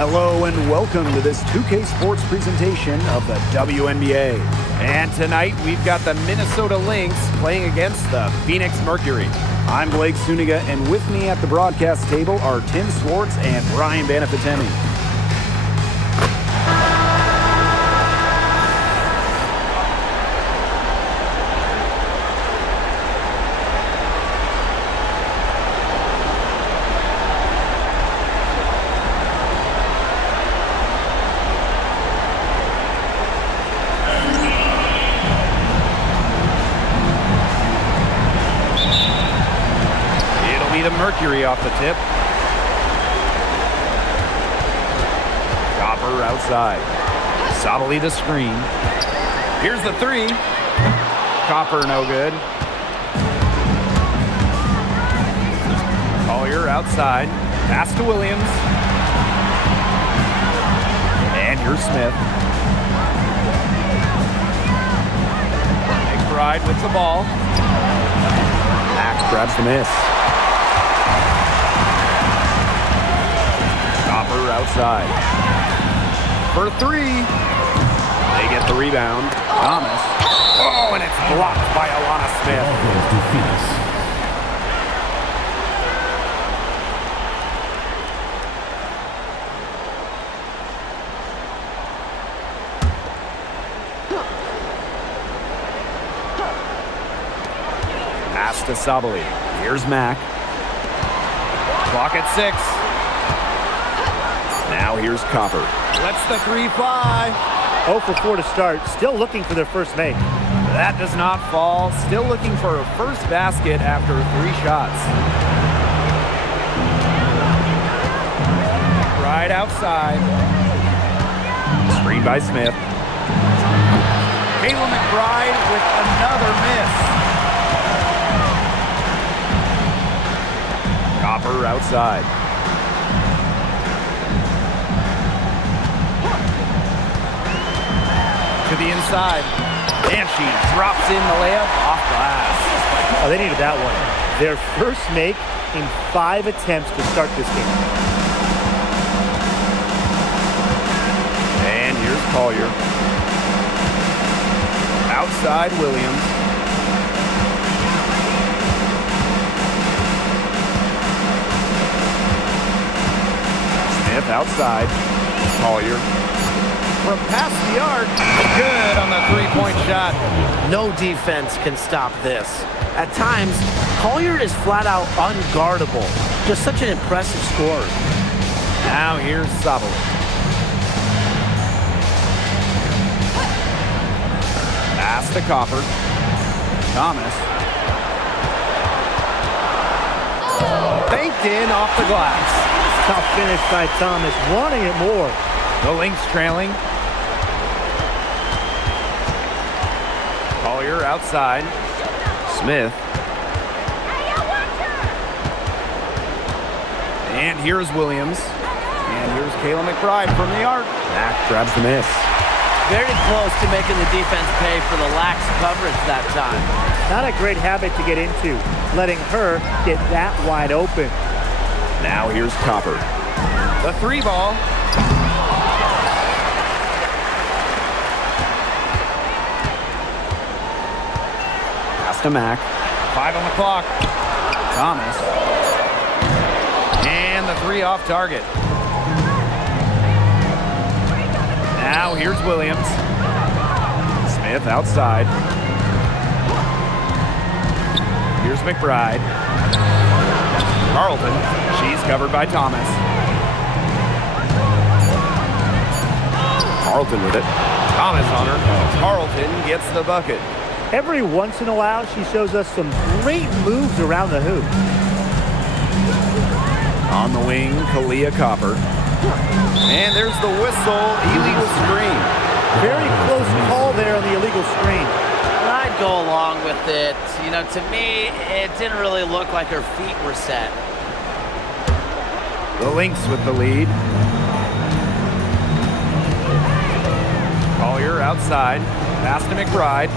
Hello and welcome to this 2K Sports presentation of the WNBA. And tonight we've got the Minnesota Lynx playing against the Phoenix Mercury. I'm Blake Suniga, and with me at the broadcast table are Tim Swartz and Brian Banafitemi. The Mercury off the tip. Copper outside. Sottily the screen. Here's the three. Copper no good. Collier outside. Pass to Williams. And here's Smith. McBride with the ball. Mack grabs the miss. Outside. For three. They get the rebound. Thomas. Oh, and it's blocked by Alana Smith. Pass to Sabali. Here's Mack. Clock at 6. Now here's Copper. Lets the three fly. 0 for 4 to start. Still looking for their first make. That does not fall. Still looking for a first basket after 3 shots. Right outside. Screen by Smith. Kayla McBride with another miss. Copper outside. To the inside, and she drops in the layup off glass. Oh, they needed that one. Their first make in 5 attempts to start this game. And here's Collier. Outside Williams. Smith outside. Collier. From past the arc, good on the three-point shot. No defense can stop this. At times, Collier is flat out unguardable. Just such an impressive scorer. Now here's Sabali. Pass to Copper. Thomas. Banked in off the glass. Tough finish by Thomas, wanting it more. The Lynx trailing. Collier outside. Smith. And here's Williams. And here's Kayla McBride from the arc. Mack grabs the miss. Very close to making the defense pay for the lax coverage that time. Not a great habit to get into, letting her get that wide open. Now here's Copper. The three ball. Pass to Mack. 5 on the clock. Thomas. And the three off target. Now here's Williams. Smith outside. Here's McBride. Carlton. She's covered by Thomas. Carlton with it. Thomas on her. Carlton gets the bucket. Every once in a while, she shows us some great moves around the hoop. On the wing, Kalia Copper. And there's the whistle, illegal screen. Very close call there on the illegal screen. I'd go along with it. You know, to me, it didn't really look like her feet were set. The Lynx with the lead. Collier outside. Pass to McBride.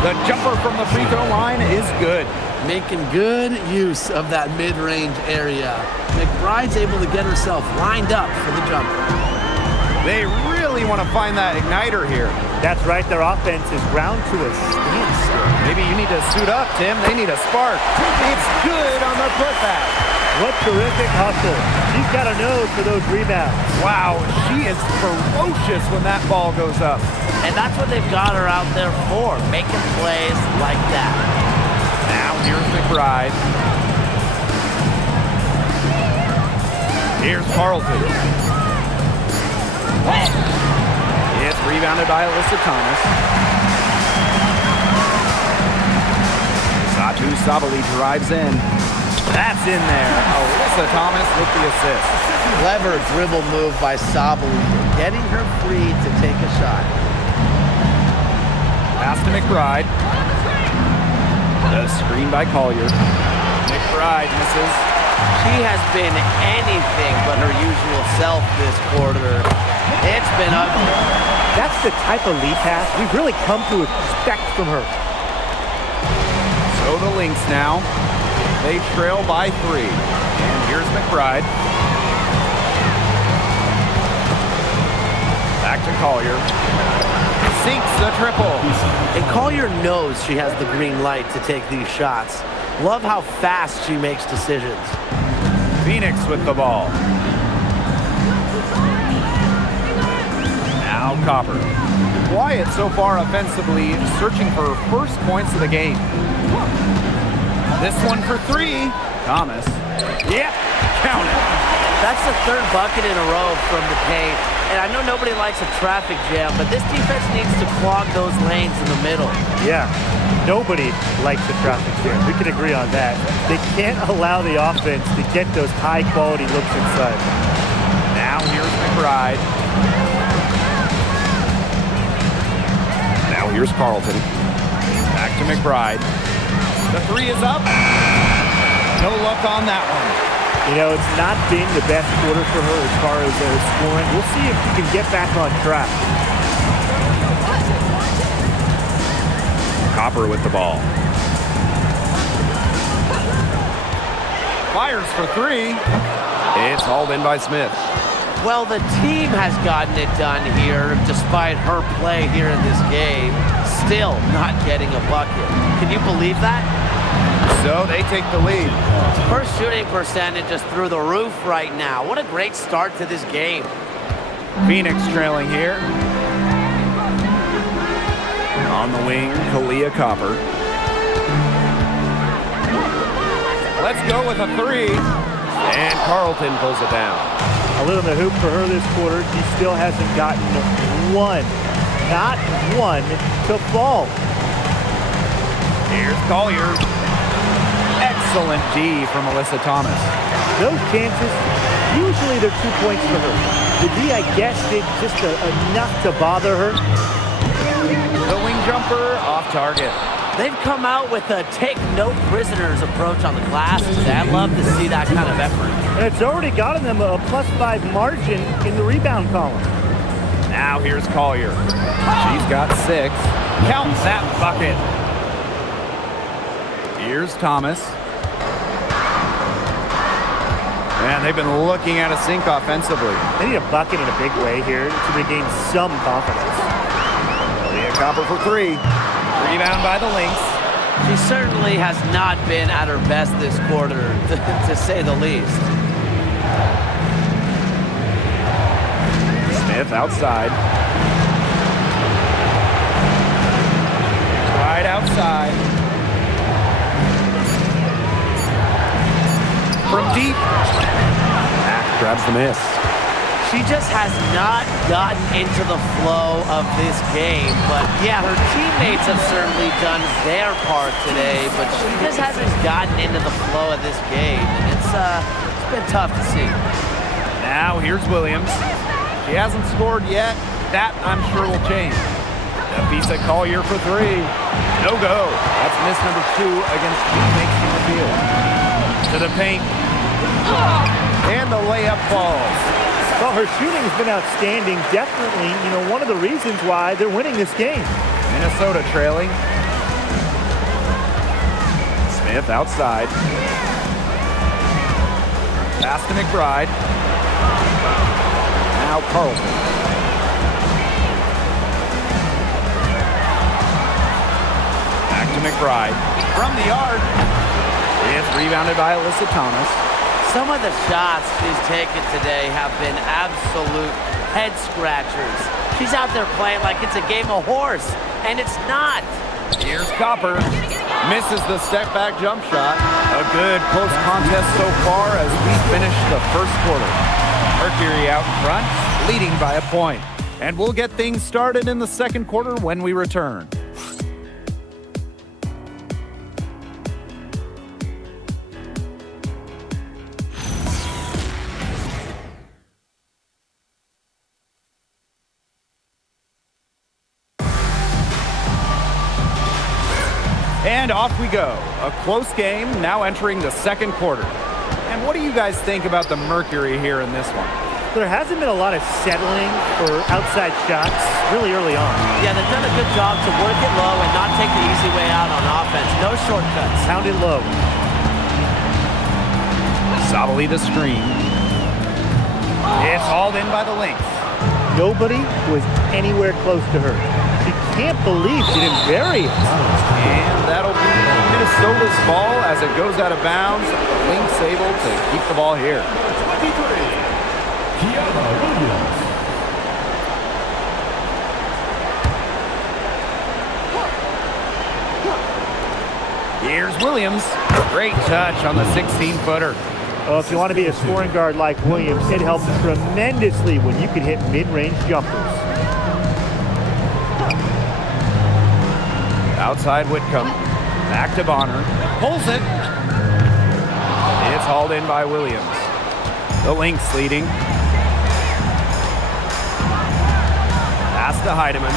The jumper from the free throw line is good. Making good use of that mid-range area. McBride's able to get herself lined up for the jumper. They really want to find that igniter here. That's right. Their offense is ground to a standstill. Maybe you need to suit up, Tim. They need a spark. It's good on the putback. What terrific hustle. She's got a nose for those rebounds. Wow, she is ferocious when that ball goes up. And that's what they've got her out there for, making plays like that. Now here's McBride. Here's Carlton. It's rebounded by Alyssa Thomas. Satu Sabali drives in. That's in there. Alyssa Thomas with the assist. Clever dribble move by Sabali, getting her free to take a shot. Pass to McBride. The screen by Collier. McBride misses. She has been anything but her usual self this quarter. It's been ugly. That's the type of lead pass we've really come to expect from her. So the Lynx now. They trail by 3. And here's McBride. Back to Collier. Sinks the triple. And Collier knows she has the green light to take these shots. Love how fast she makes decisions. Phoenix with the ball. Now Copper. Quiet so far offensively, searching for first points of the game. This one for 3. Thomas. Yep, count it. That's the 3rd bucket in a row from the paint. And I know nobody likes a traffic jam, but this defense needs to clog those lanes in the middle. Yeah, nobody likes the traffic jam. We can agree on that. They can't allow the offense to get those high-quality looks inside. Now here's McBride. Now here's Carlton. Back to McBride. The 3 is up. No luck on that one. You know, it's not been the best quarter for her as far as scoring. We'll see if she can get back on track. Copper with the ball. Fires for 3. It's hauled in by Smith. Well, the team has gotten it done here, despite her play here in this game. Still not getting a bucket. Can you believe that? So they take the lead. Her shooting percentage is through the roof right now. What a great start to this game. Phoenix trailing here. On the wing, Kalia Copper. Let's go with a 3. And Carlton pulls it down. A little in the hoop for her this quarter. She still hasn't gotten one, not one, to fall. Here's Collier. Excellent D from Alyssa Thomas. Those chances, usually they're 2 points for her. The D, I guess, did just enough to bother her. The wing jumper off target. They've come out with a take no prisoners approach on the glass today. I love to see that kind of effort. And it's already gotten them a +5 margin in the rebound column. Now here's Collier. She's got 6. Count that bucket. Here's Thomas. And they've been looking at a sink offensively. They need a bucket in a big way here to regain some confidence. Leah Copper for 3. Rebound by the Lynx. She certainly has not been at her best this quarter, to say the least. Smith outside. Right outside. From deep. Mack grabs the miss. She just has not gotten into the flow of this game. But yeah, her teammates have certainly done their part today, but she just hasn't gotten into the flow of this game. And it's been tough to see. Now here's Williams. She hasn't scored yet. That, I'm sure, will change. Nafisa Collier for 3. No go. That's miss number 2 against teammates in the field. To the paint. And the layup falls. Well, her shooting has been outstanding. Definitely, one of the reasons why they're winning this game. Minnesota trailing. Smith outside. Pass to McBride. Now Carlton. Back to McBride. From the yard. It's rebounded by Alyssa Thomas. Some of the shots she's taken today have been absolute head scratchers. She's out there playing like it's a game of horse, and it's not. Here's Copper. Misses the step-back jump shot. A good close contest so far as we finish the first quarter. Mercury out in front, leading by a point. And we'll get things started in the second quarter when we return. And off we go. A close game, now entering the second quarter. And what do you guys think about the Mercury here in this one? There hasn't been a lot of settling for outside shots really early on. Yeah, they've done a good job to work it low and not take the easy way out on offense. No shortcuts. Pound it low. Sabali the screen. It's hauled in by the Lynx. Nobody was anywhere close to her. She can't believe she didn't bury it. And that'll be Minnesota's ball as it goes out of bounds. Lynx able to keep the ball here. Here's Williams. Great touch on the 16-footer. Oh, if you want to be a scoring guard like Williams, it helps tremendously when you can hit mid-range jumpers. Outside Whitcomb. Back to Bonner. Pulls it. It's hauled in by Williams. The Lynx leading. Pass to Heidemann.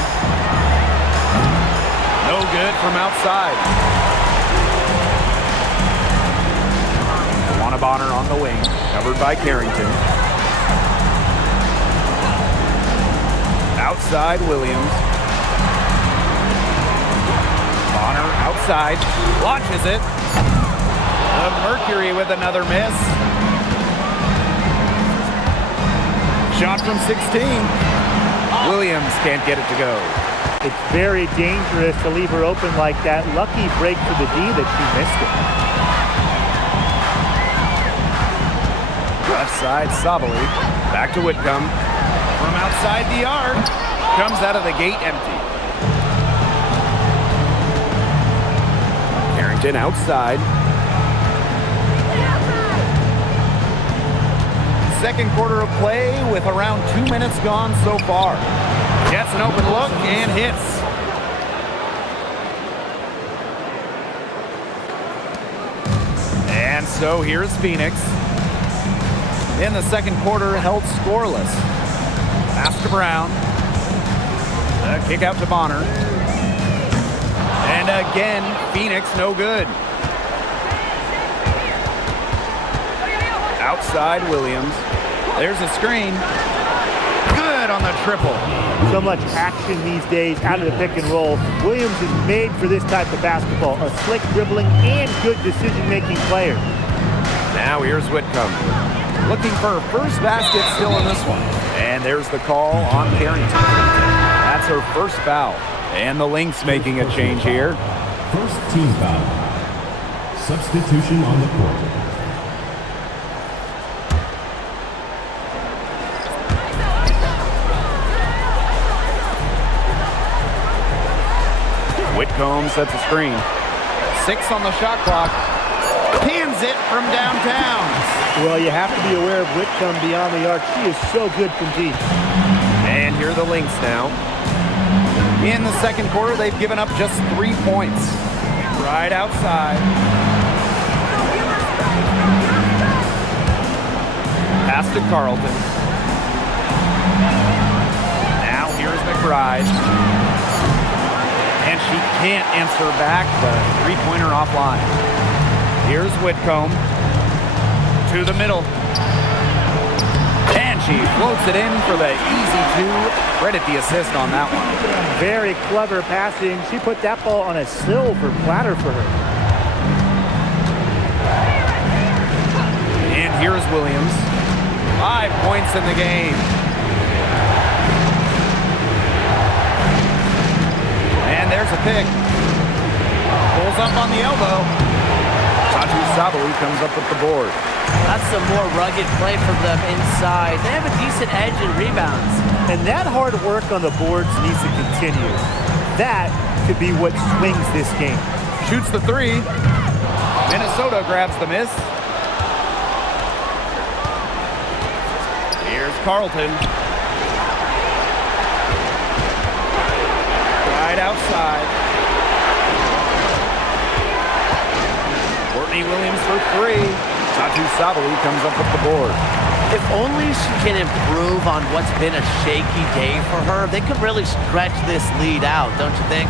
No good from outside. Juana Bonner on the wing. Covered by Carrington. Outside Williams. Bonner outside, launches it. The Mercury with another miss. Shot from 16. Williams can't get it to go. It's very dangerous to leave her open like that. Lucky break for the D that she missed it. Left side, Sabali. Back to Whitcomb. From outside the arc. Comes out of the gate empty. Outside. Second quarter of play with around 2 minutes gone so far. Gets an open look and hits. And so here's Phoenix. In the second quarter, held scoreless. Pass to Brown. The kick out to Bonner. And again, Phoenix no good. Outside Williams. There's a screen. Good on the triple. So much action these days out of the pick and roll. Williams is made for this type of basketball. A slick dribbling and good decision-making player. Now here's Whitcomb. Looking for her first basket still in this one. And there's the call on Carrington. That's her first foul. And the Lynx making a change here. First team foul. Substitution on the court. Whitcomb sets a screen. 6 on the shot clock. Pins it from downtown. Well, you have to be aware of Whitcomb beyond the arc. She is so good from deep. And here are the Lynx now. In the second quarter, they've given up just 3 points. Right outside. Pass to Carlton. Now here's McBride. And she can't answer back the three-pointer offline. Here's Whitcomb. To the middle. And she floats it in for the easy two. Credit the assist on that one. Very clever passing. She put that ball on a silver platter for her. here's Williams. 5 points in the game. And there's a pick. Pulls up on the elbow. Satu Sabali comes up with the board. That's some more rugged play from them inside. They have a decent edge in rebounds. And that hard work on the boards needs to continue. That could be what swings this game. Shoots the 3. Minnesota grabs the miss. Here's Carlton. Right outside. Courtney Williams for 3. Satu Sabali comes up with the board. If only she can improve on what's been a shaky day for her, they could really stretch this lead out, don't you think?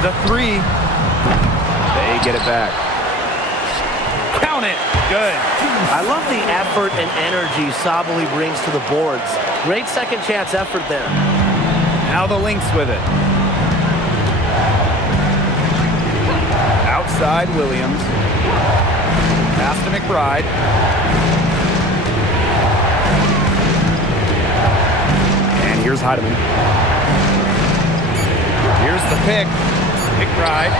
The 3. They get it back. Count it. Good. I love the effort and energy Sabali brings to the boards. Great second chance effort there. Now the Lynx with it. Outside Williams. Pass to McBride. And here's Heidemann. Here's the pick. McBride.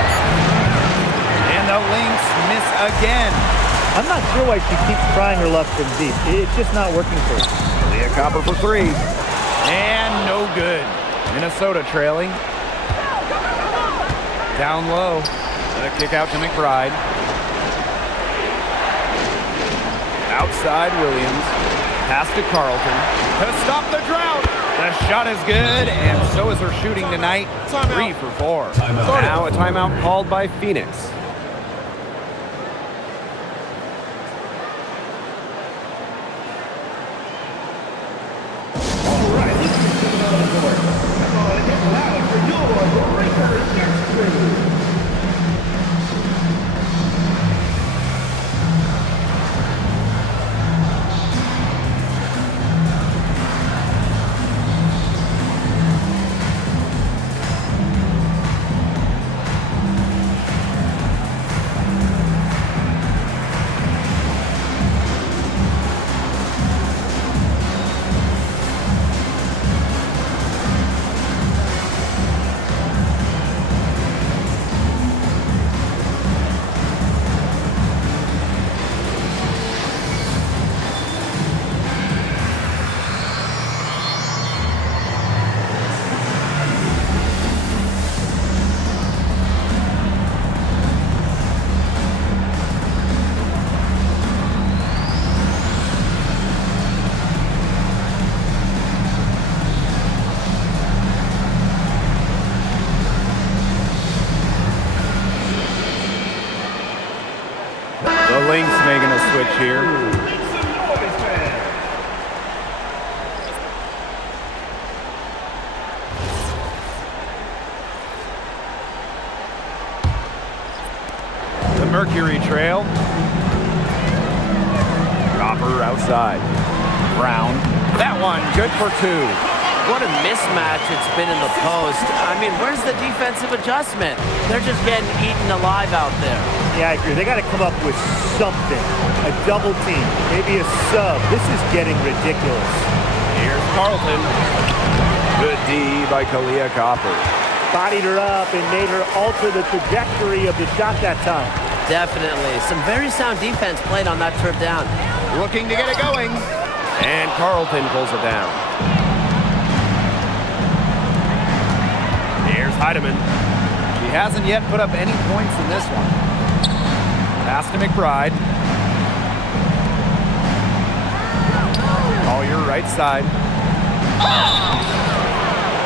And the Lynx miss again. I'm not sure why she keeps trying her luck from deep. It's just not working for her. Leah Copper for 3. And no good. Minnesota trailing. Down low. A kick out to McBride. Outside Williams. Pass to Carlton. To stop the drought. The shot is good, and so is her shooting tonight. 3 for 4. Timeout. Now a timeout called by Phoenix. The Lynx making a switch here. The Mercury trail. Copper outside. Brown. That one good for 2. What a mismatch it's been in the post. I mean, where's the defensive adjustment? They're just getting eaten alive out there. Yeah, I agree. They got to come up with something. A double team, maybe a sub. This is getting ridiculous. Here's Carlton. Good D by Kalia Copper. Bodied her up and made her alter the trajectory of the shot that time. Definitely. Some very sound defense played on that trip down. Looking to get it going. And Carlton pulls it down. Here's Heidemann. She hasn't yet put up any points in this one. Pass to McBride. Collier right side.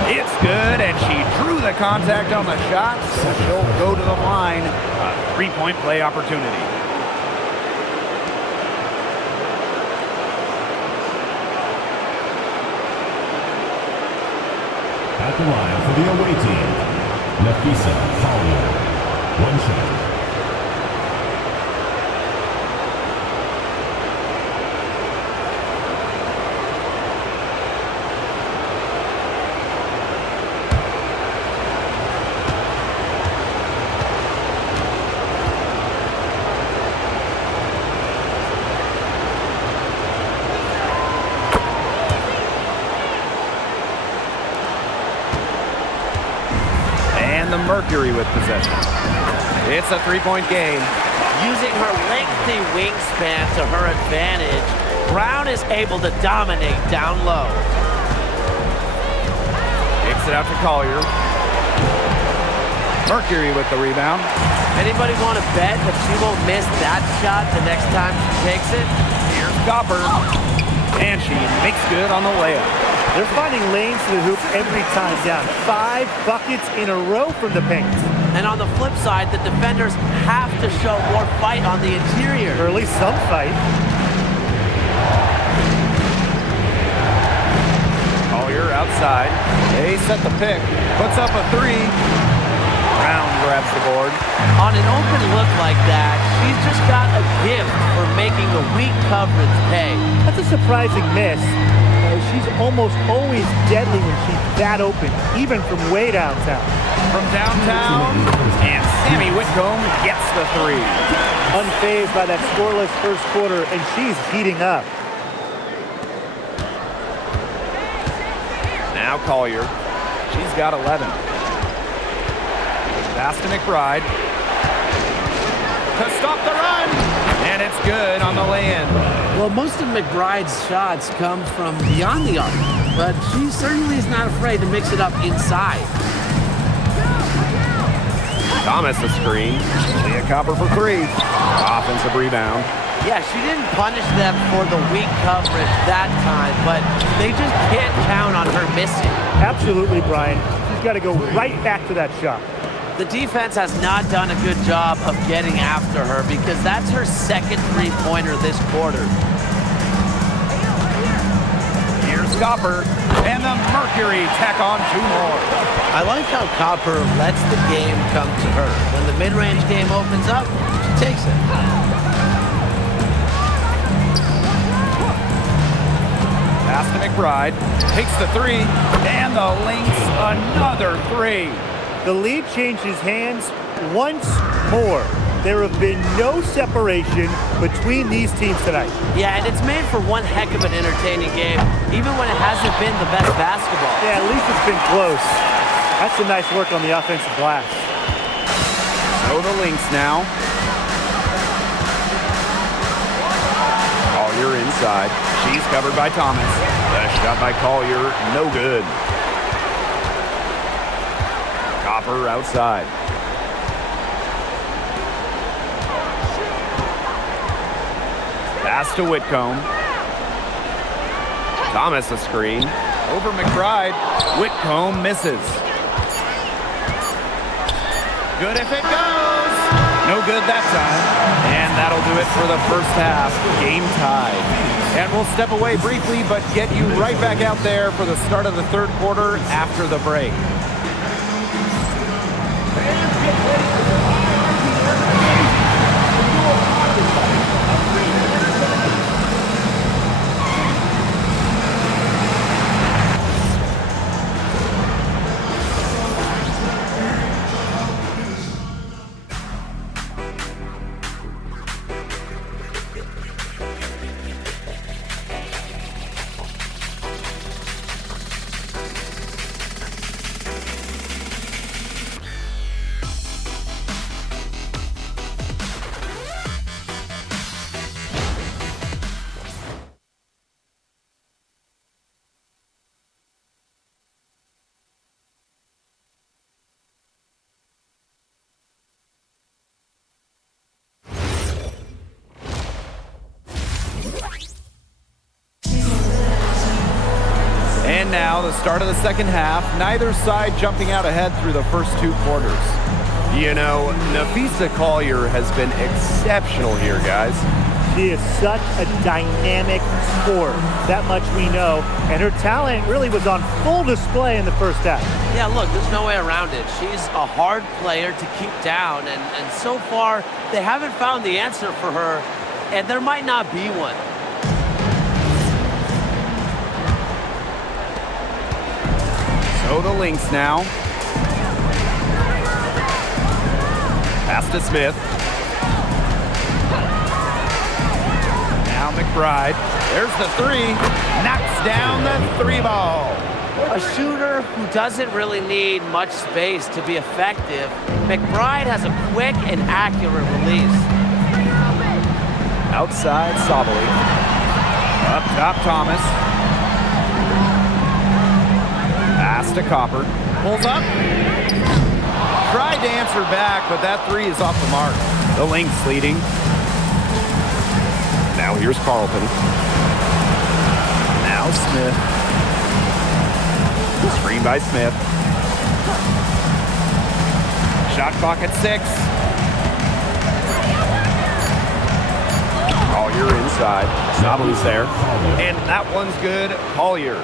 It's good, and she drew the contact on the shot, so she'll go to the line. A 3-point play opportunity. At the line for the away team, Nafisa Collier. 1 shot. And the Mercury with possession. It's a three-point game. Using her lengthy wingspan to her advantage, Brown is able to dominate down low. Takes it out to Collier. Mercury with the rebound. Anybody want to bet that she won't miss that shot the next time she takes it? Here's Copper. And she makes good on the layup. They're finding lanes to the hoop every time down. 5 buckets in a row from the paint. And on the flip side, the defenders have to show more fight on the interior. Or at least some fight. Collier outside. They set the pick. Puts up a three. Brown grabs the board. On an open look like that, she's just got a gift for making the weak coverage pay. That's a surprising miss. She's almost always deadly when she's that open, even from way downtown. From downtown, and Sammy Whitcomb gets the three. Unfazed by that scoreless first quarter, and she's heating up. Now Collier. She's got 11. Pass to McBride. To stop the run. And it's good on the lay-in. Well, most of McBride's shots come from beyond the arc, but she certainly is not afraid to mix it up inside. Thomas the screen. Leah Copper for three. Offensive rebound. Yeah, she didn't punish them for the weak coverage that time, but they just can't count on her missing. Absolutely, Brian. She's got to go right back to that shot. The defense has not done a good job of getting after her because that's her second three-pointer this quarter. Here's Copper, and the Mercury tack on 2 more. I like how Copper lets the game come to her. When the mid-range game opens up, she takes it. Pass to McBride, takes the three, and the Lynx another three. The lead changes hands once more. There have been no separation between these teams tonight. Yeah, and it's made for one heck of an entertaining game, even when it hasn't been the best basketball. Yeah, at least it's been close. That's some nice work on the offensive glass. So the Lynx now. Collier inside. She's covered by Thomas. The shot by Collier, no good. Copper outside. Pass to Whitcomb. Thomas a screen. Over McBride. Whitcomb misses. Good if it goes. No good that time. And that'll do it for the first half. Game tied. And we'll step away briefly, but get you right back out there for the start of the third quarter after the break. And now the start of the second half, neither side jumping out ahead through the first 2 quarters. You know, Nafisa Collier has been exceptional here, guys. She is such a dynamic scorer. That much we know. And her talent really was on full display in the first half. Yeah, look, there's no way around it. She's a hard player to keep down, and so far, they haven't found the answer for her, and there might not be one. So the Lynx now. Pass to Smith. Now McBride. There's the three. Knocks down the 3 ball. A shooter who doesn't really need much space to be effective, McBride has a quick and accurate release. Outside, Sabali. Up top, Thomas. Pass to Copper. Pulls up. Tried to answer back, but that three is off the mark. The Lynx leading. Now here's Carlton. Now Smith. Screen by Smith. Shot clock at 6. Collier inside. Sabali's there. And that one's good. Collier.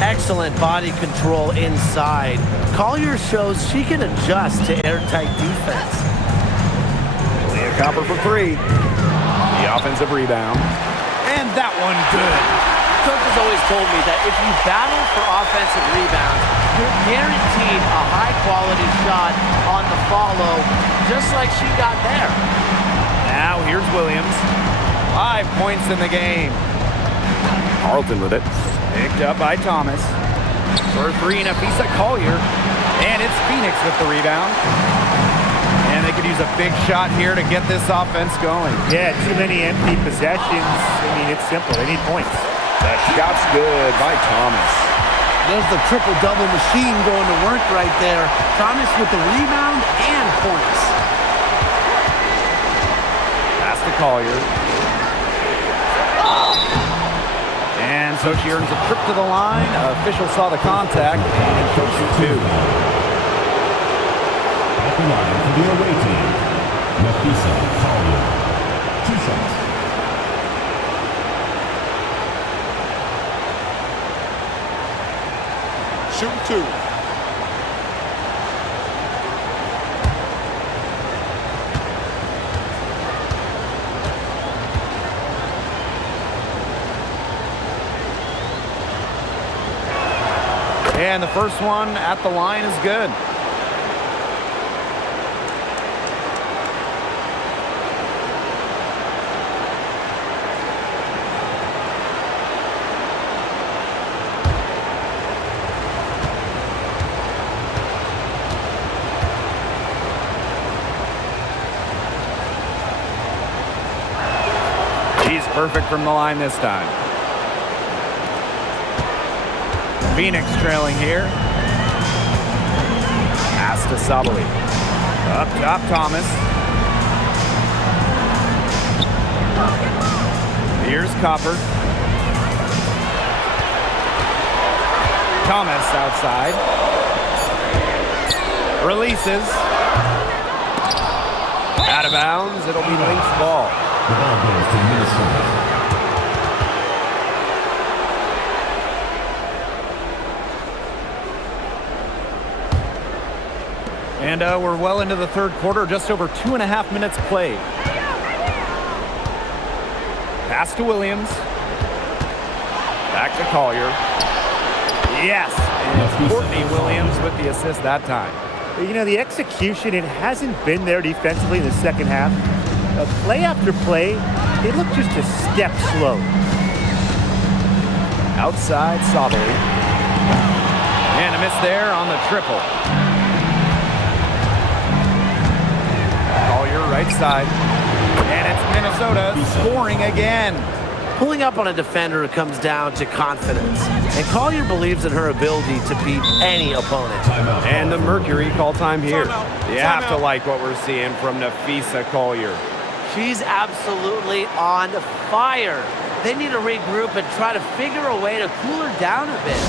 Excellent body control inside. Collier shows she can adjust to airtight defense. Leah Copper for 3. The offensive rebound. And that one good. Coach has always told me that if you battle for offensive rebounds, you're guaranteed a high-quality shot on the follow, just like she got there. Now here's Williams. 5 points in the game. Carlton with it. Picked up by Thomas. For 3, Nafisa Collier. And it's Phoenix with the rebound. And they could use a big shot here to get this offense going. Yeah, too many empty possessions. I mean, it's simple. They need points. The shot's good by Thomas. There's the triple-double machine going to work right there. Thomas with the rebound and points. Pass to Collier. And so she earns a trip to the line. Official saw the contact and she'll shoot 2. At the line for the away team, Nafisa Collier. 2 shots. Shoot 2. And the first one at the line is good. He's perfect from the line this time. Phoenix trailing here. Pass to Sabali. Up top, Thomas. Here's Copper. Thomas outside. Releases. Out of bounds. It'll be Lynx ball. The ball goes to Minnesota. And we're well into the third quarter, just over 2.5 minutes played. Pass to Williams. Back to Collier. Yes, and it's Courtney Williams with the assist that time. You know, the execution, it hasn't been there defensively in the second half. Play after play, they look just a step slow. Outside, Sabali. And a miss there on the triple. Collier right side. And it's Minnesota scoring again. Pulling up on a defender comes down to confidence, and Collier believes in her ability to beat any opponent. And the Mercury call time here. You have to like what we're seeing from Nafisa Collier. She's absolutely on fire. They need to regroup and try to figure a way to cool her down a bit.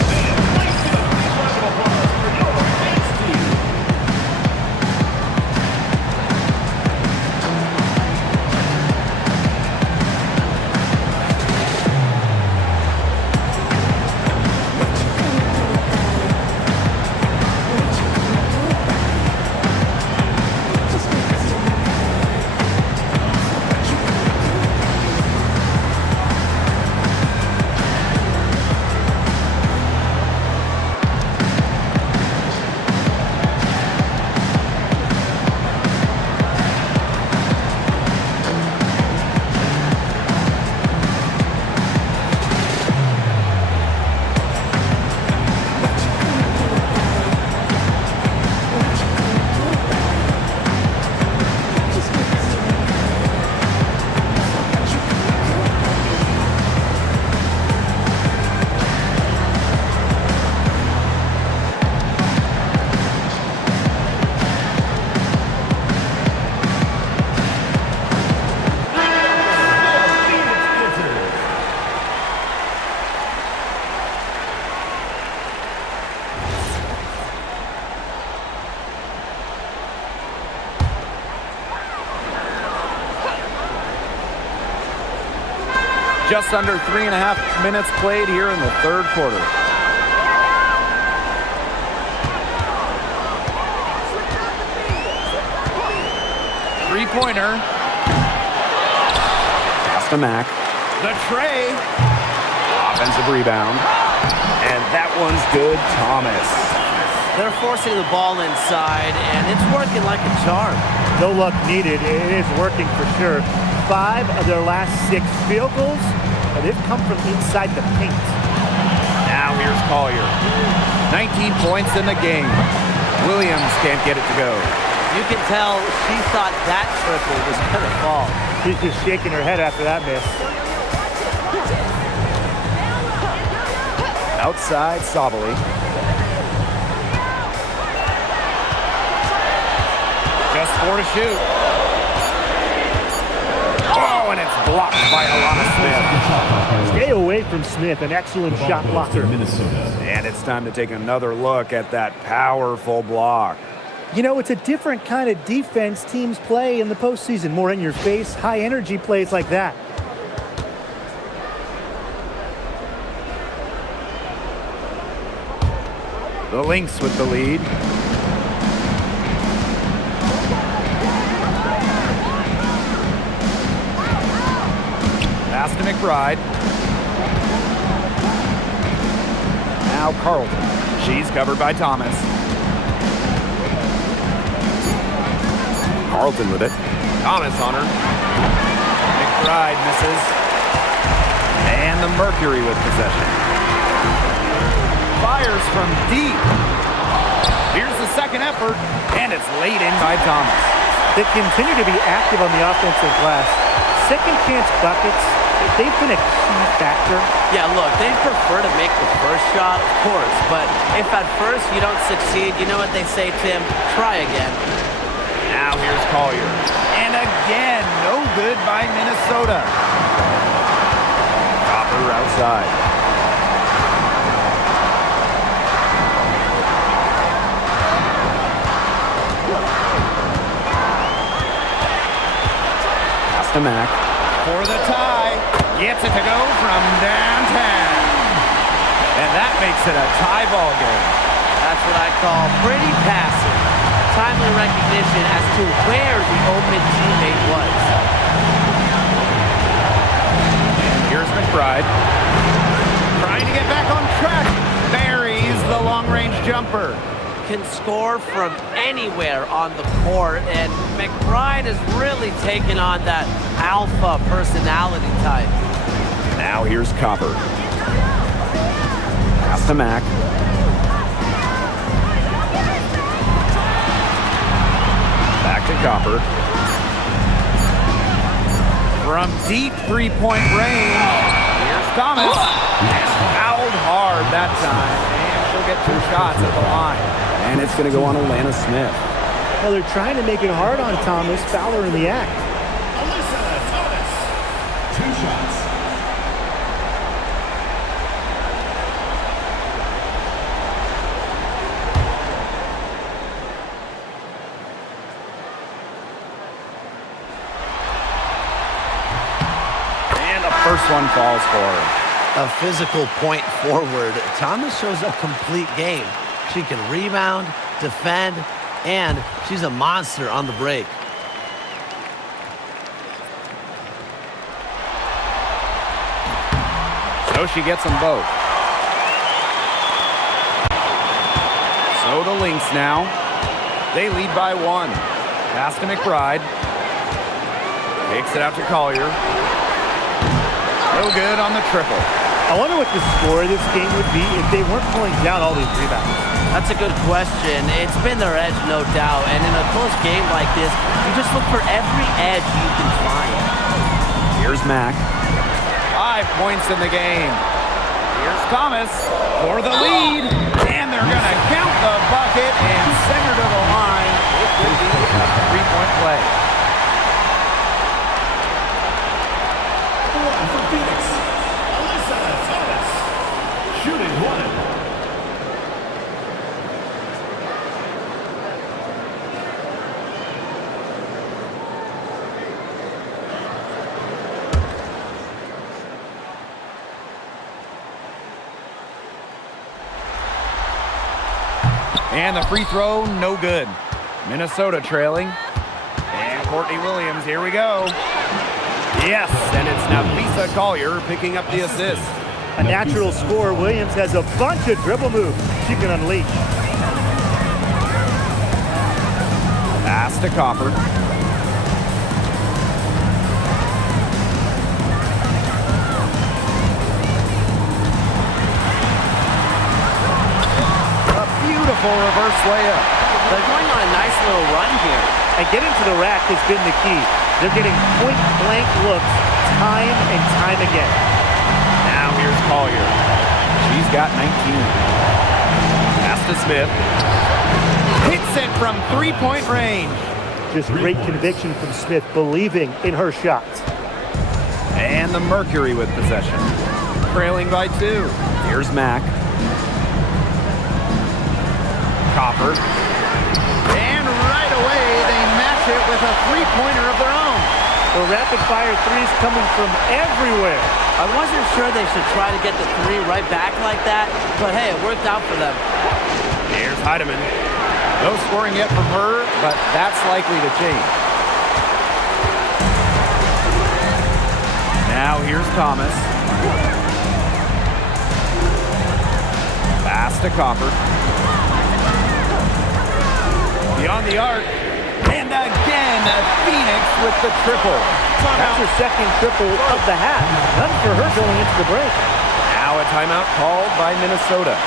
Just under 3.5 minutes played here in the third quarter. Three-pointer. Pass to Mack. The tray. Offensive rebound. And that one's good, Thomas. They're forcing the ball inside, and it's working like a charm. No luck needed. It is working for sure. 5 of their last 6 field goals, they've come from inside the paint. Now here's Collier. 19 points in the game. Williams can't get it to go. You can tell she thought that triple was going to fall. She's just shaking her head after that miss. Outside Sabali. Just 4 to shoot. Oh, and it's blocked by Alana Smith. Stay away from Smith, an excellent shot blocker. Minnesota. And it's time to take another look at that powerful block. You know, it's a different kind of defense teams play in the postseason. More in your face, high energy plays like that. The Lynx with the lead. Pass to McBride. Now Carlton. She's covered by Thomas. Carlton with it. Thomas on her. McBride misses. And the Mercury with possession. Fires from deep. Here's the second effort, and it's laid in by Thomas. They continue to be active on the offensive glass. Second chance buckets, they've been a key factor. Yeah, look, they prefer to make the first shot, of course, but if at first you don't succeed, you know what they say, Tim? Try again. Now here's Collier. And again, no good by Minnesota. Copper outside. Pass to Mack. For the tie. Gets it to go from downtown. And that makes it a tie ball game. That's what I call pretty passive. Timely recognition as to where the open teammate was. And here's McBride. Trying to get back on track. Buries the long-range jumper. Can score from anywhere on the court, and McBride has really taken on that alpha personality type. Now here's Copper. Pass to Mack. Back to Copper. From deep three-point range, here's Thomas. Fouled hard that time, and she'll get 2 shots at the line. And it's going to go on Alana Smith. Well, they're trying to make it hard on Thomas. Fowler in the act. Thomas. 2 shots. And the first one falls for her. A physical point forward, Thomas shows a complete game. She can rebound, defend, and she's a monster on the break. So she gets them both. So the Lynx now. They lead by 1. Pass to McBride. Takes it out to Collier. No good on the triple. I wonder what the score of this game would be if they weren't pulling down all these rebounds. That's a good question. It's been their edge, no doubt. And in a close game like this, you just look for every edge you can find. Here's Mack. 5 points in the game. Here's Thomas for the lead. And they're going to count the bucket and send her to the line. It could be a 3-point play. For Phoenix, Alyssa Thomas. Shooting 1. And the free throw, no good. Minnesota trailing. And Courtney Williams, here we go. Yes, and it's Nafisa Collier picking up the assist. A natural scorer, Williams has a bunch of dribble moves she can unleash. Pass to Copper. A beautiful reverse layup. They're going on a nice little run here. And getting to the rack has been the key. They're getting point-blank looks time and time again. Now here's Collier. She's got 19. Pass to Smith. Hits it from three-point range. Just great conviction from Smith, believing in her shots. And the Mercury with possession. Trailing by 2. Here's Mack. Copper. And right away, they match it with a three-pointer of their own. The rapid-fire threes coming from everywhere. I wasn't sure they should try to get the 3 right back like that, but hey, it worked out for them. Here's Heidemann. No scoring yet from her, but that's likely to change. Now here's Thomas. Pass to Copper. Beyond the arc. And again, Phoenix with the triple. That's her second triple of the half. None for her going into the break. Now a timeout called by Minnesota.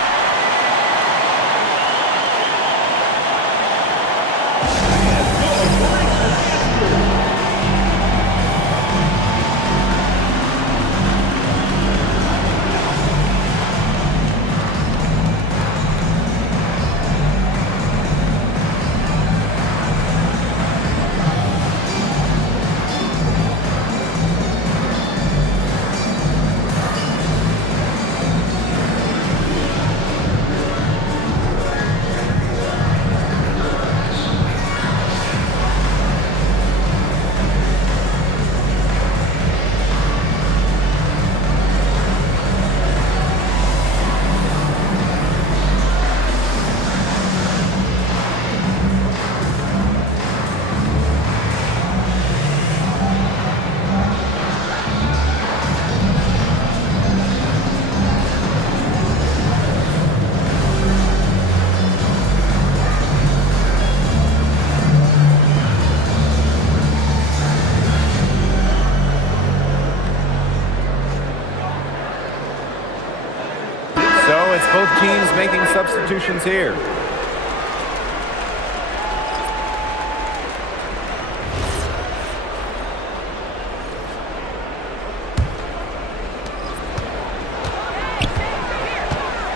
Both teams making substitutions here.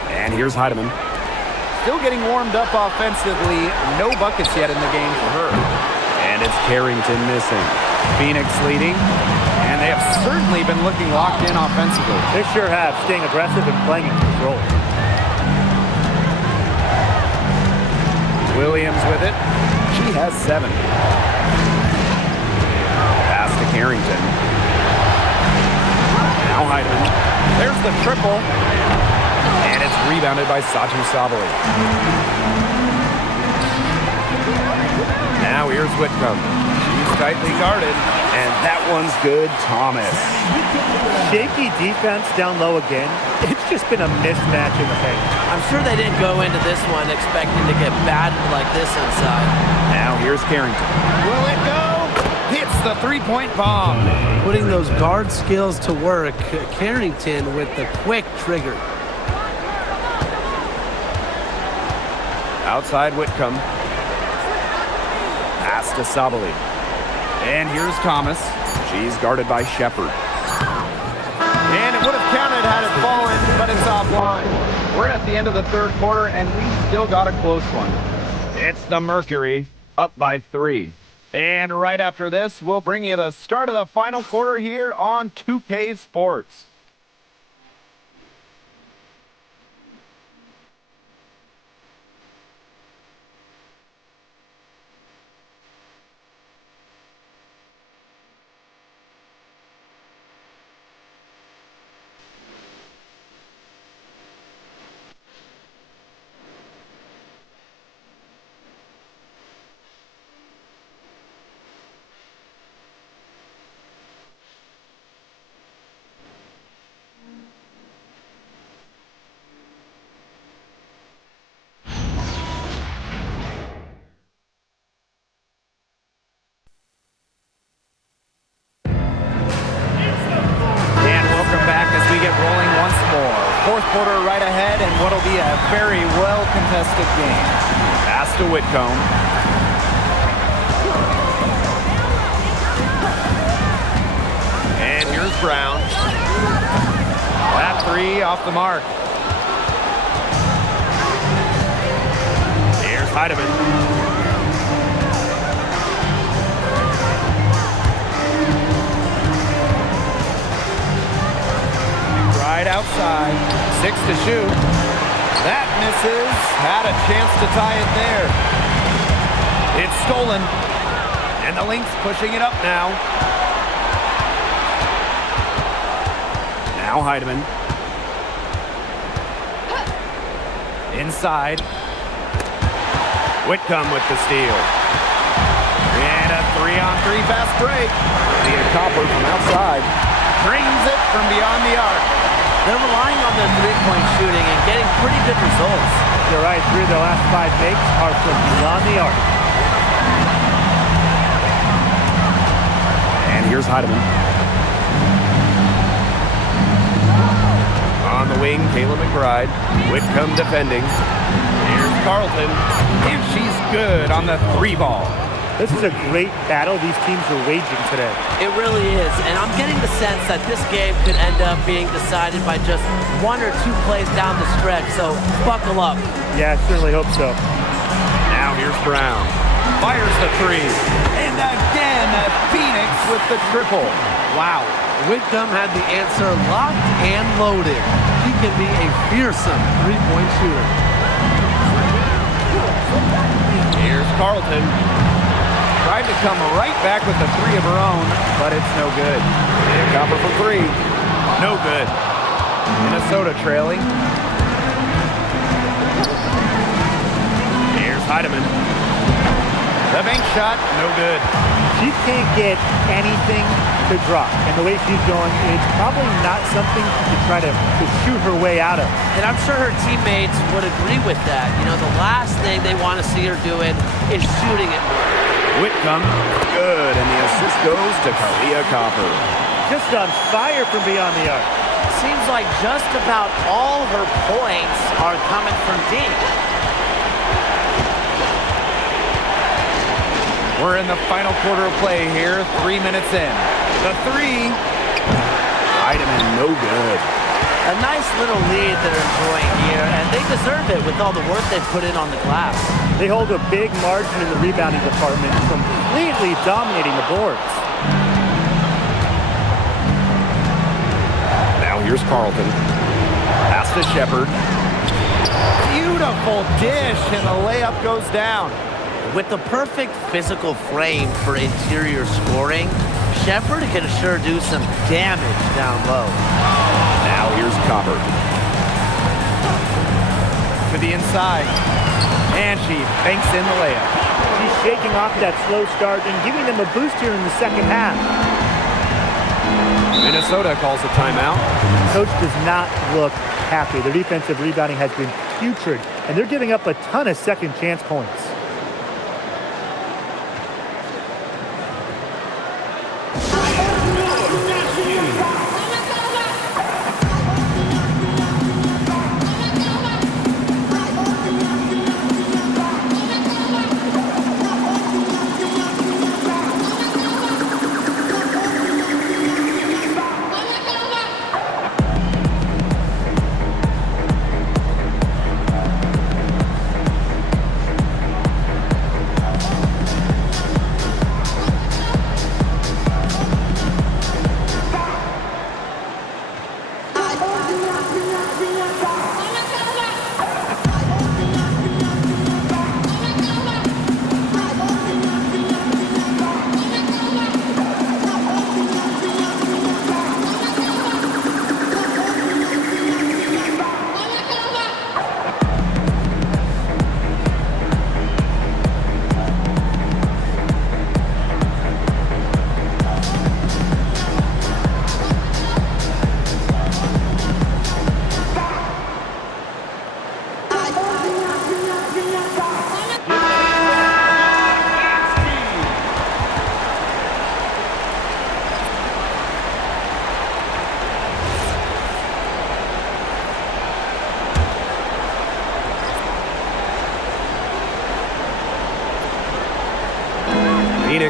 And here's Heidemann. Still getting warmed up offensively. No buckets yet in the game for her. And it's Carrington missing. Phoenix leading. And they have certainly been looking locked in offensively. They sure have, staying aggressive and playing in control. Williams with it. She has 7. Pass to Carrington. Now Heidemann. There's the triple. And it's rebounded by Satu Sabali. Now here's Whitcomb. She's tightly guarded. And that one's good, Thomas. Shaky defense down low again. It's just been a mismatch in the paint. I'm sure they didn't go into this one expecting to get battered like this inside. Now here's Carrington. Will it go? Hits the three-point bomb. Putting those guard skills to work. Carrington with the quick trigger. Outside Whitcomb. Pass to Sabali. And here's Thomas. She's guarded by Shepard. And it would have counted had it fallen, but it's offline. We're at the end of the third quarter, and we still got a close one. It's the Mercury, up by 3. And right after this, we'll bring you the start of the final quarter here on 2K Sports. Fourth quarter right ahead, and what'll be a very well-contested game. Pass to Whitcomb. And here's Brown. That three off the mark. Here's Heidemann. Right outside. 6 to shoot. That misses. Had a chance to tie it there. It's stolen. And the Lynx pushing it up now. Now Heidemann. Inside. Whitcomb with the steal. And a 3-on-3 fast break. The Copper from outside. Drains it from beyond the arc. They're relying on their three-point shooting and getting pretty good results. You're right, 3 of their last 5 makes are from beyond the arc. And here's Heidemann. On the wing, Kayla McBride. Whitcomb defending. Here's Carlton. And she's good on the 3-ball. This is a great battle these teams are waging today. It really is, and I'm getting the sense that this game could end up being decided by just 1 or 2 plays down the stretch, so buckle up. Yeah, I certainly hope so. Now here's Brown. Fires the 3. And again, Phoenix with the triple. Wow. Whitcomb had the answer locked and loaded. He can be a fearsome three-point shooter. Here's Carlton. Tried to come right back with the 3 of her own, but it's no good. And Copper for 3. No good. Minnesota trailing. Here's Heidemann. The bank shot, no good. She can't get anything to drop. And the way she's going, it's probably not something to try to shoot her way out of. And I'm sure her teammates would agree with that. You know, the last thing they want to see her doing is shooting it more. Whitcomb, good, and the assist goes to Kalia Copper. Just on fire from beyond the arc. Seems like just about all her points are coming from deep. We're in the final quarter of play here, 3 minutes in. The 3. Heidemann, no good. A nice little lead they're enjoying here, and they deserve it with all the work they've put in on the glass. They hold a big margin in the rebounding department, completely dominating the boards. Now here's Carlton. Pass to Shepard. Beautiful dish, and the layup goes down. With the perfect physical frame for interior scoring, Shepard can sure do some damage down low. Now here's Copper. To the inside. And she banks in the layup. She's shaking off that slow start and giving them a boost here in the second half. Minnesota calls a timeout. Coach does not look happy. Their defensive rebounding has been putrid, and they're giving up a ton of second chance points.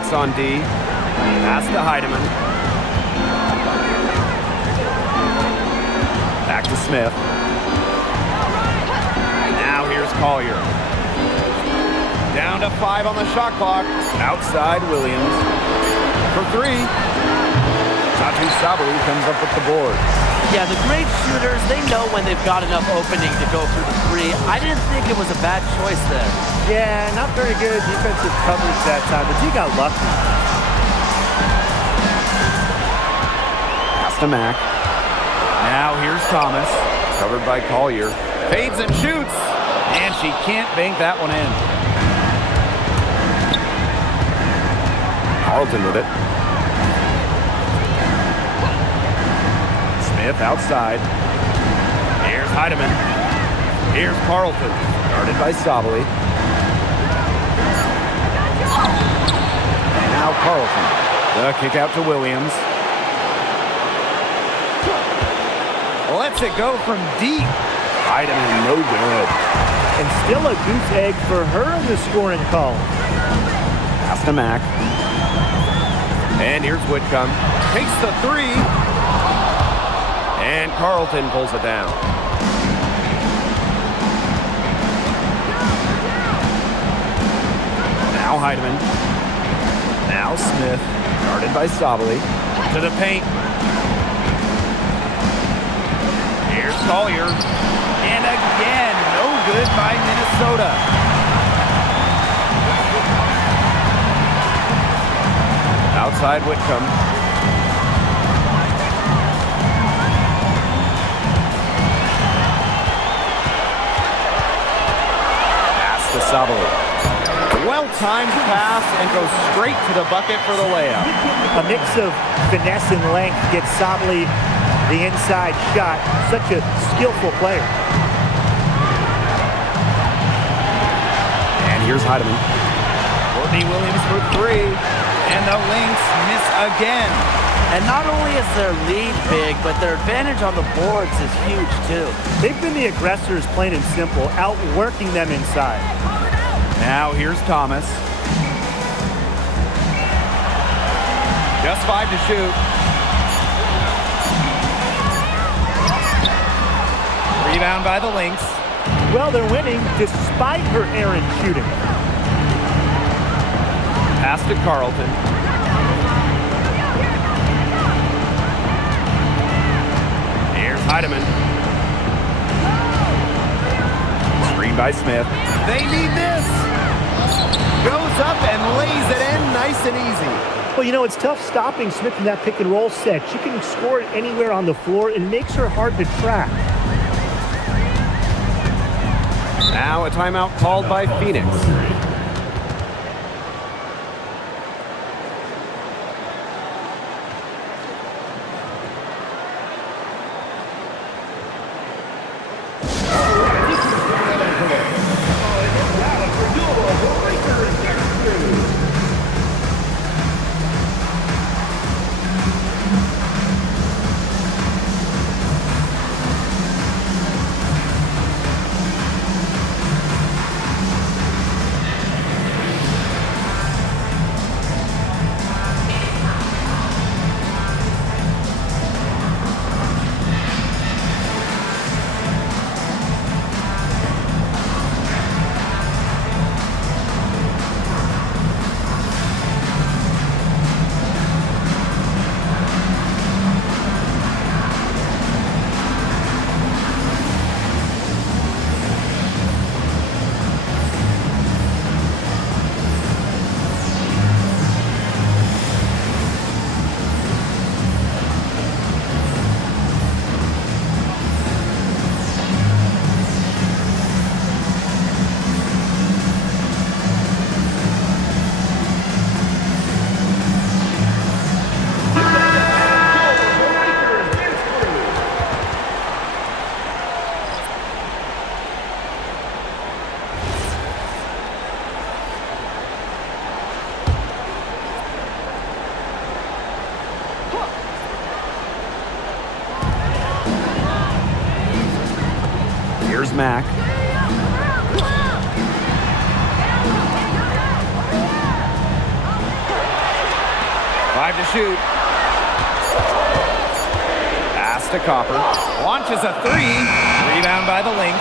Lynx on D. Pass to Heidemann. Back to Smith. Now here's Collier. Down to 5 on the shot clock. Outside Williams. For 3. Tatu Sabali comes up with the board. Yeah, the great shooters, they know when they've got enough opening to go for the 3. I didn't think it was a bad choice there. Yeah, not very good defensive coverage that time, but he got lucky. Pass to Mack. Now here's Thomas, covered by Collier. Fades and shoots, and she can't bank that one in. Carlton with it. Smith outside. Here's Heidemann. Here's Carlton, guarded by Sabali. And now Carlton. The kick out to Williams. Lets it go from deep. Heidemann, no good. And still a goose egg for her in the scoring column. Pass to Mack. And here's Whitcomb. Takes the 3. And Carlton pulls it down. Now Heidemann. Now Smith, guarded by Sabali. To the paint. Here's Collier. And again, no good by Minnesota. Outside Whitcomb. Pass to Sabali. Well-timed pass and goes straight to the bucket for the layup. A mix of finesse and length gets Sabali the inside shot. Such a skillful player. And here's Heidemann. Courtney Williams for 3. And the Lynx miss again. And not only is their lead big, but their advantage on the boards is huge too. They've been the aggressors, plain and simple, outworking them inside. Now here's Thomas. Just 5 to shoot. Rebound by the Lynx. Well, they're winning despite her errant shooting. Pass to Carlton. Here's Heidemann. Screen by Smith. They need this. Goes up and lays it in nice and easy. Well, you know, it's tough stopping Smith in that pick and roll set. She can score it anywhere on the floor. It makes her hard to track. Now a timeout called by Phoenix. Here's Mack. Drive to shoot. Pass to Copper. Launches a three. Rebound by the Lynx.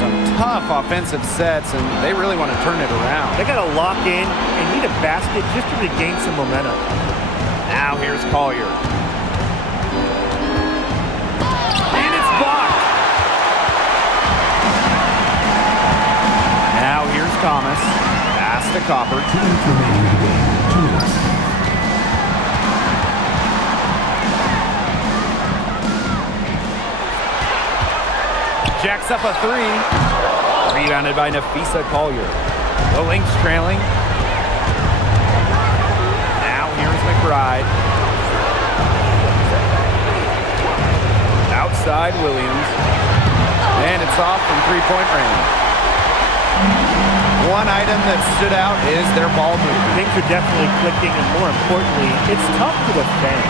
Some tough offensive sets, and they really want to turn it around. They got to lock in and need a basket just to regain some momentum. Now here's Collier. And it's blocked. Now here's Thomas. Pass to Copper. 2 minutes remaining in the game. 2 minutes. Jacks up a three. Rebounded by Nafisa Collier. The Lynx trailing. Now here's McBride. Outside Williams. And it's off from three-point range. One item that stood out is their ball movement. Things are definitely clicking, and more importantly, it's tough to defend.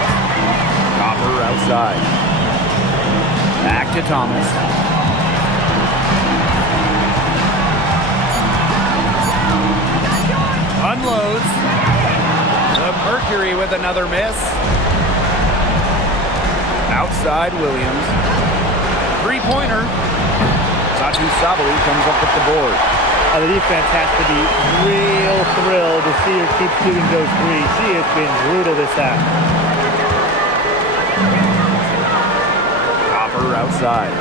Copper outside. Back to Thomas. Unloads. The Mercury with another miss. Outside Williams. Three-pointer. Satu Sabali comes up with the board. The defense has to be real thrilled to see her keep shooting those threes. She has been brutal this half. Copper outside.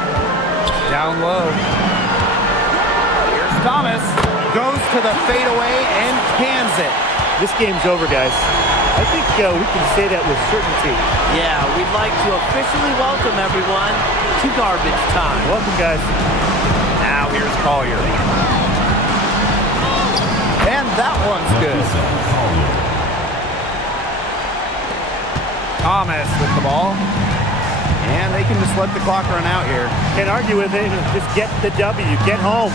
Down low. Here's Thomas. Goes to the fadeaway and cans it. This game's over, guys. I think we can say that with certainty. Yeah, we'd like to officially welcome everyone to garbage time. Welcome, guys. Now here's Collier. And that one's good. Thomas with the ball. And they can just let the clock run out here. Can't argue with it. Just get the W. Get home.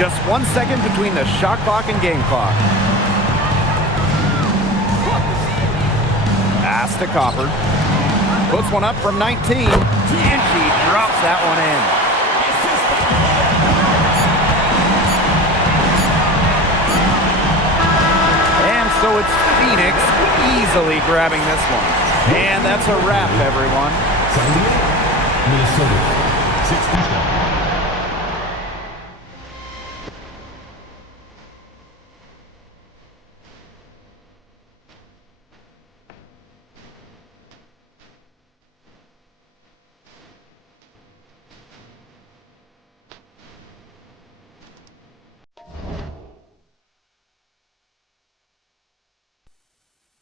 Just 1 second between the shot clock and game clock. Pass to Copper. Puts one up from 19. And she drops that one in. And so it's Phoenix easily grabbing this one. And that's a wrap, everyone. Minnesota, 60 points.